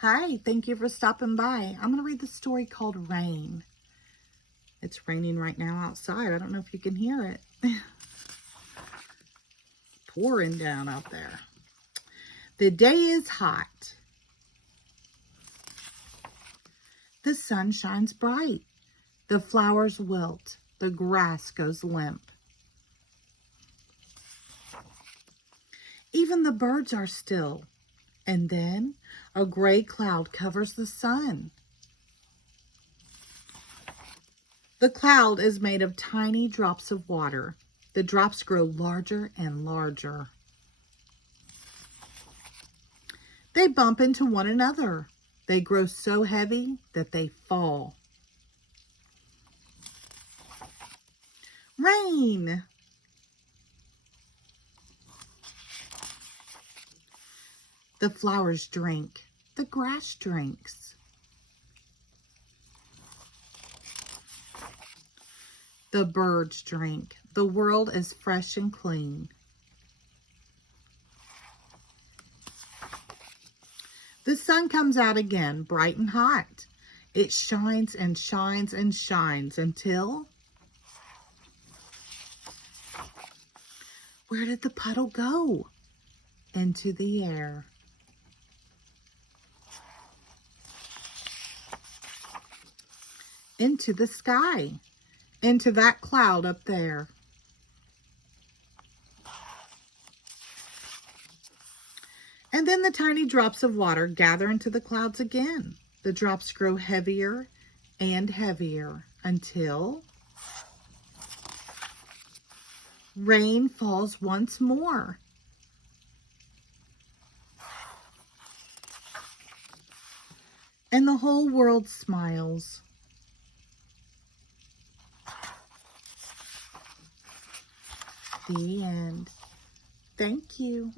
Hi, thank you for stopping by. I'm going to read the story called Rain. It's raining right now outside. I don't know if you can hear it. Pouring down out there. The day is hot. The sun shines bright. The flowers wilt. The grass goes limp. Even the birds are still. And then a gray cloud covers the sun. The cloud is made of tiny drops of water. The drops grow larger and larger. They bump into one another. They grow so heavy that they fall. Rain! The flowers drink. The grass drinks. The birds drink. The world is fresh and clean. The sun comes out again, bright and hot. It shines and shines and shines until... Where did the puddle go? Into the air. Into the sky. Into that cloud up there. And then the tiny drops of water gather into the clouds again. The drops grow heavier and heavier until rain falls once more. And the whole world smiles. The end. Thank you.